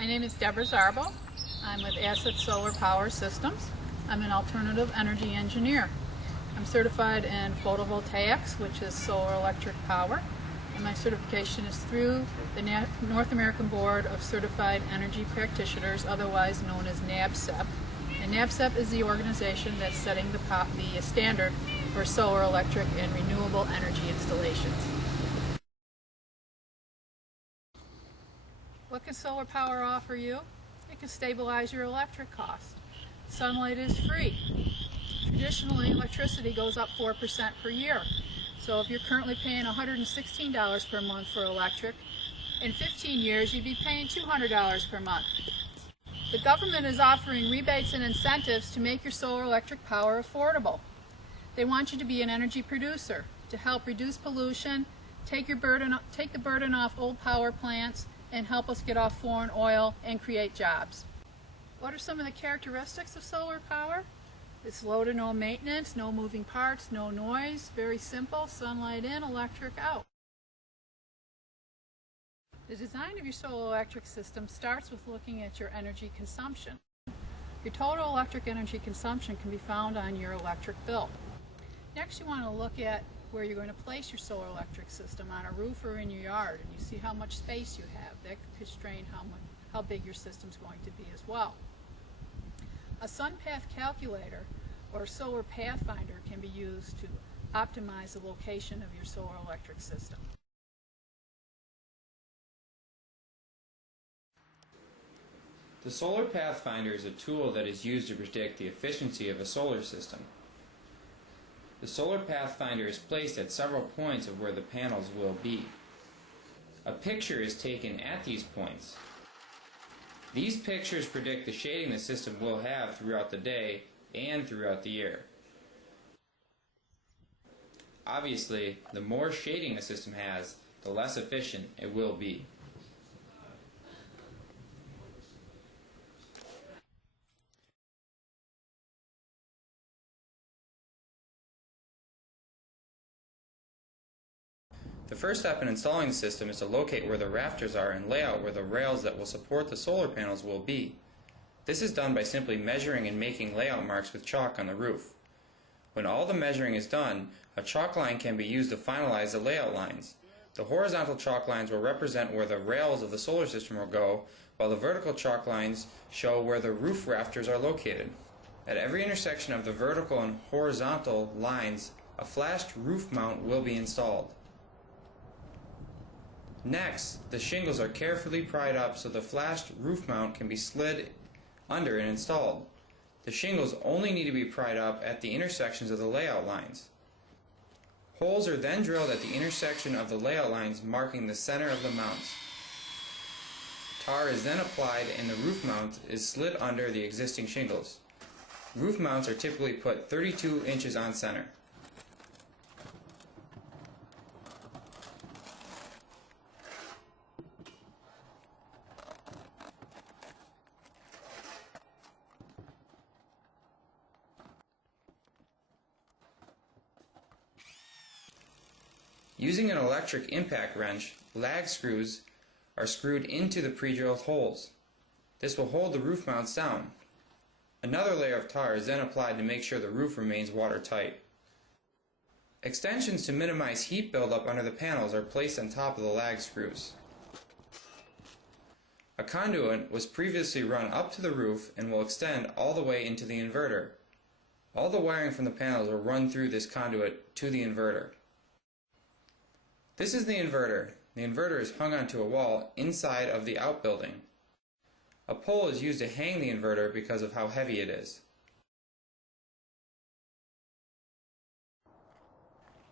My name is Deborah Zarbo. I'm with Asset Solar Power Systems. I'm an alternative energy engineer. I'm certified in photovoltaics, which is solar electric power, and my certification is through the North American Board of Certified Energy Practitioners, otherwise known as NABCEP. And NABCEP is the organization that's setting the standard for solar electric and renewable energy installations. What can solar power offer you? It can stabilize your electric cost. Sunlight is free. Traditionally, electricity goes up 4% per year. So if you're currently paying $116 per month for electric, in 15 years you'd be paying $200 per month. The government is offering rebates and incentives to make your solar electric power affordable. They want you to be an energy producer to help reduce pollution, take the burden off old power plants, and help us get off foreign oil and create jobs. What are some of the characteristics of solar power? It's low to no maintenance, no moving parts, no noise, very simple, sunlight in, electric out. The design of your solar electric system starts with looking at your energy consumption. Your total electric energy consumption can be found on your electric bill. Next, you want to look at where you're going to place your solar electric system, on a roof or in your yard, and you see how much space you have. That could constrain how big your system's going to be as well. A sun path calculator or solar pathfinder can be used to optimize the location of your solar electric system. The Solar Pathfinder is a tool that is used to predict the efficiency of a solar system. The Solar Pathfinder is placed at several points of where the panels will be. A picture is taken at these points. These pictures predict the shading the system will have throughout the day and throughout the year. Obviously, the more shading the system has, the less efficient it will be. The first step in installing the system is to locate where the rafters are and lay out where the rails that will support the solar panels will be. This is done by simply measuring and making layout marks with chalk on the roof. When all the measuring is done, a chalk line can be used to finalize the layout lines. The horizontal chalk lines will represent where the rails of the solar system will go, while the vertical chalk lines show where the roof rafters are located. At every intersection of the vertical and horizontal lines, a flashed roof mount will be installed. Next, the shingles are carefully pried up so the flashed roof mount can be slid under and installed. The shingles only need to be pried up at the intersections of the layout lines. Holes are then drilled at the intersection of the layout lines, marking the center of the mounts. Tar is then applied and the roof mount is slid under the existing shingles. Roof mounts are typically put 32 inches on center. Using an electric impact wrench, lag screws are screwed into the pre-drilled holes. This will hold the roof mounts down. Another layer of tar is then applied to make sure the roof remains watertight. Extensions to minimize heat buildup under the panels are placed on top of the lag screws. A conduit was previously run up to the roof and will extend all the way into the inverter. All the wiring from the panels will run through this conduit to the inverter. This is the inverter. The inverter is hung onto a wall inside of the outbuilding. A pole is used to hang the inverter because of how heavy it is.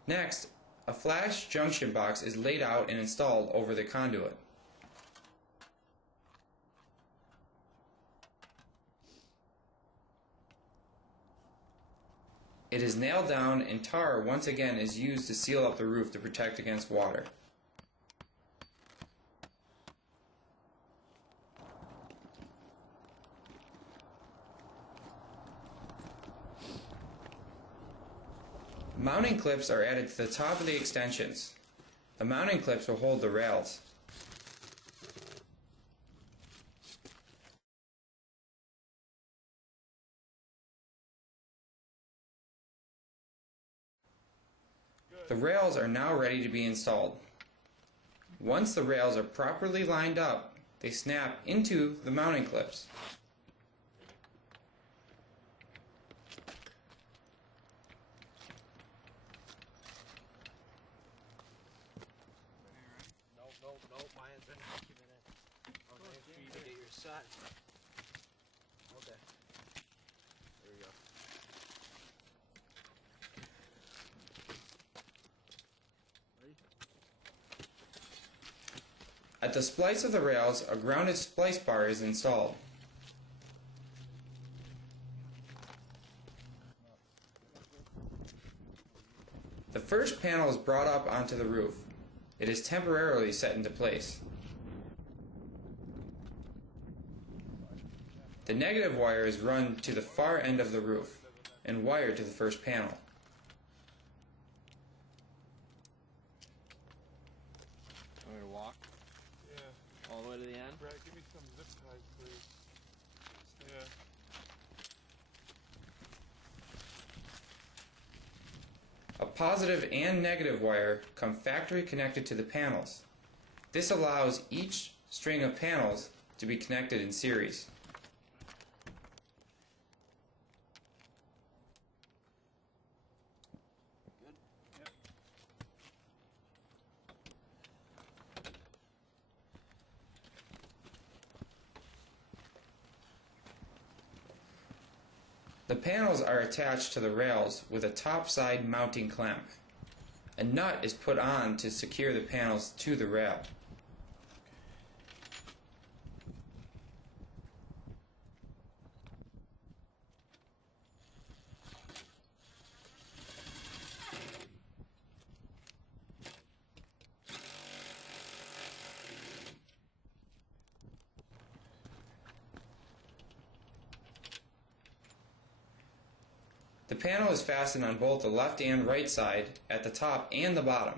Next, a flash junction box is laid out and installed over the conduit. It is nailed down and tar once again is used to seal up the roof to protect against water. Mounting clips are added to the top of the extensions. The mounting clips will hold the rails. The rails are now ready to be installed. Once the rails are properly lined up, they snap into the mounting clips. Nope, mine's been documented. Oh, nice for you to get your shot. Okay. There we go. Ready? At the splice of the rails, a grounded splice bar is installed. The first panel is brought up onto the roof. It is temporarily set into place. The negative wire is run to the far end of the roof and wired to the first panel. Want me to walk? Yeah. All the way to the end? Brad, give me some zip ties, please. Yeah. A positive and negative wire come factory connected to the panels. This allows each string of panels to be connected in series. Good? Yep. The panels are attached to the rails with a topside mounting clamp. A nut is put on to secure the panels to the rail. The panel is fastened on both the left and right side, at the top and the bottom.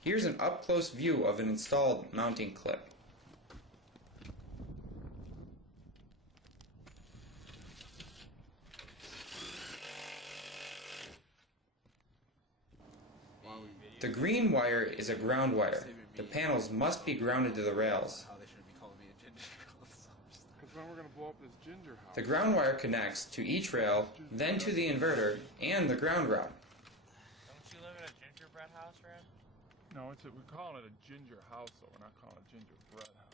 Here's an up-close view of an installed mounting clip. The green wire is a ground wire. The panels must be grounded to the rails. How they shouldn't be calling me a ginger. Because when we're going to blow up this ginger house. The ground wire connects to each rail, then to the inverter and the ground rod. Don't you live in a gingerbread house, Red? No, we're calling it a ginger house, though. We're not calling it a gingerbread house.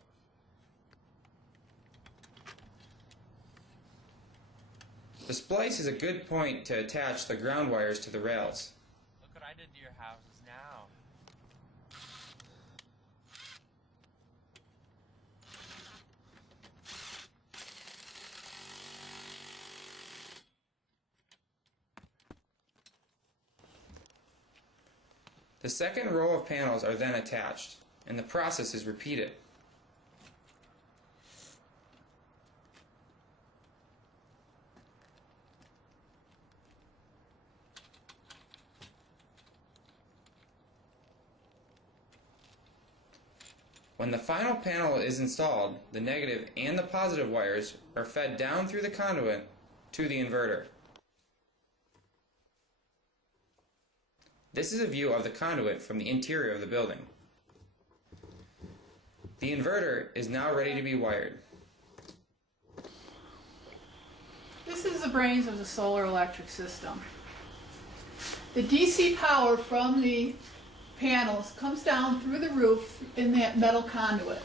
The splice is a good point to attach the ground wires to the rails. Look what I did to your houses now. The second row of panels are then attached, and the process is repeated. When the final panel is installed, the negative and the positive wires are fed down through the conduit to the inverter. This is a view of the conduit from the interior of the building. The inverter is now ready to be wired. This is the brains of the solar electric system. The DC power from the panels comes down through the roof in that metal conduit.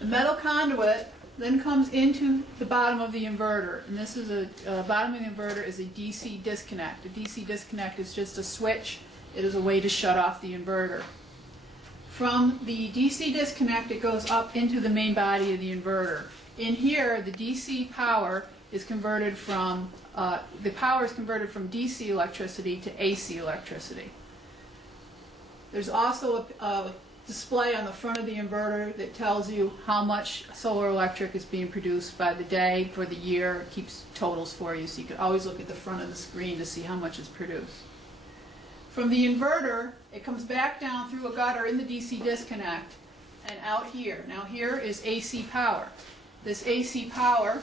The metal conduit then comes into the bottom of the inverter, and this is bottom of the inverter is a DC disconnect. A DC disconnect is just a switch. It is a way to shut off the inverter. From the DC disconnect, it goes up into the main body of the inverter. In here, the DC power is converted from DC electricity to AC electricity. There's also a display on the front of the inverter that tells you how much solar electric is being produced by the day, for the year. It keeps totals for you, so you can always look at the front of the screen to see how much is produced. From the inverter, it comes back down through a gutter in the DC disconnect and out here. Now here is AC power. This AC power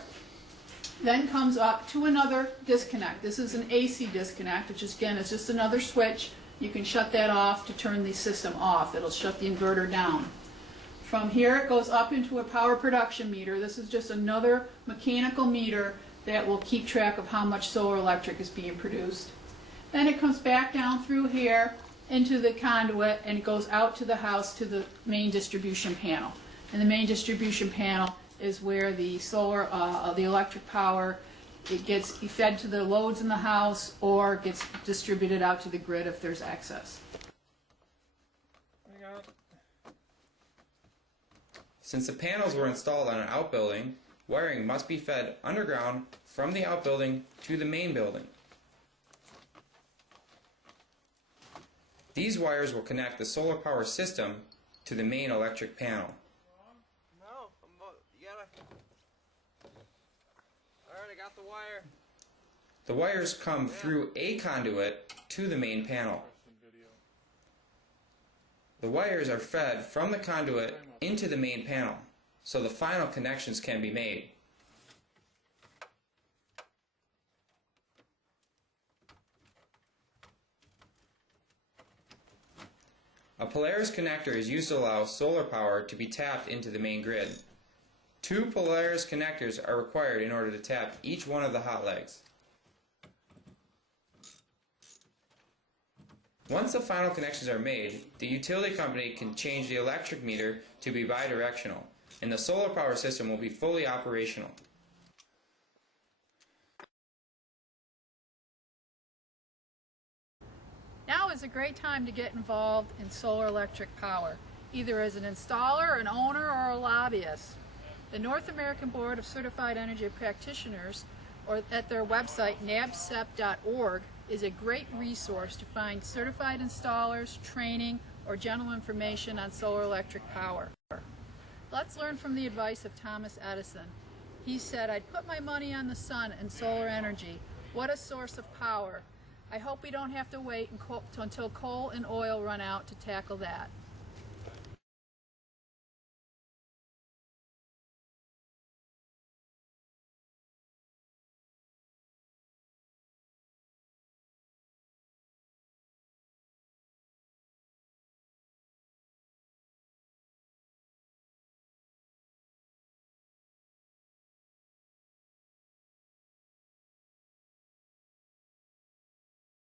then comes up to another disconnect. This is an AC disconnect, which is, again, is just another switch. You can shut that off to turn the system off. It'll shut the inverter down. From here it goes up into a power production meter. This is just another mechanical meter that will keep track of how much solar electric is being produced. Then it comes back down through here into the conduit and it goes out to the house to the main distribution panel. And the main distribution panel is where the solar, the electric power, it gets fed to the loads in the house or gets distributed out to the grid if there's excess. Since the panels were installed on an outbuilding, wiring must be fed underground from the outbuilding to the main building. These wires will connect the solar power system to the main electric panel. No, you gotta. Alright, I got the wire. The wires come through a conduit to the main panel. The wires are fed from the conduit into the main panel, so the final connections can be made. A Polaris connector is used to allow solar power to be tapped into the main grid. 2 Polaris connectors are required in order to tap each one of the hot legs. Once the final connections are made, the utility company can change the electric meter to be bidirectional, and the solar power system will be fully operational. Now is a great time to get involved in solar electric power, either as an installer, an owner, or a lobbyist. The North American Board of Certified Energy Practitioners, or at their website nabcep.org, is a great resource to find certified installers, training, or general information on solar electric power. Let's learn from the advice of Thomas Edison. He said, "I'd put my money on the sun and solar energy. What a source of power. I hope we don't have to wait until coal and oil run out to tackle that."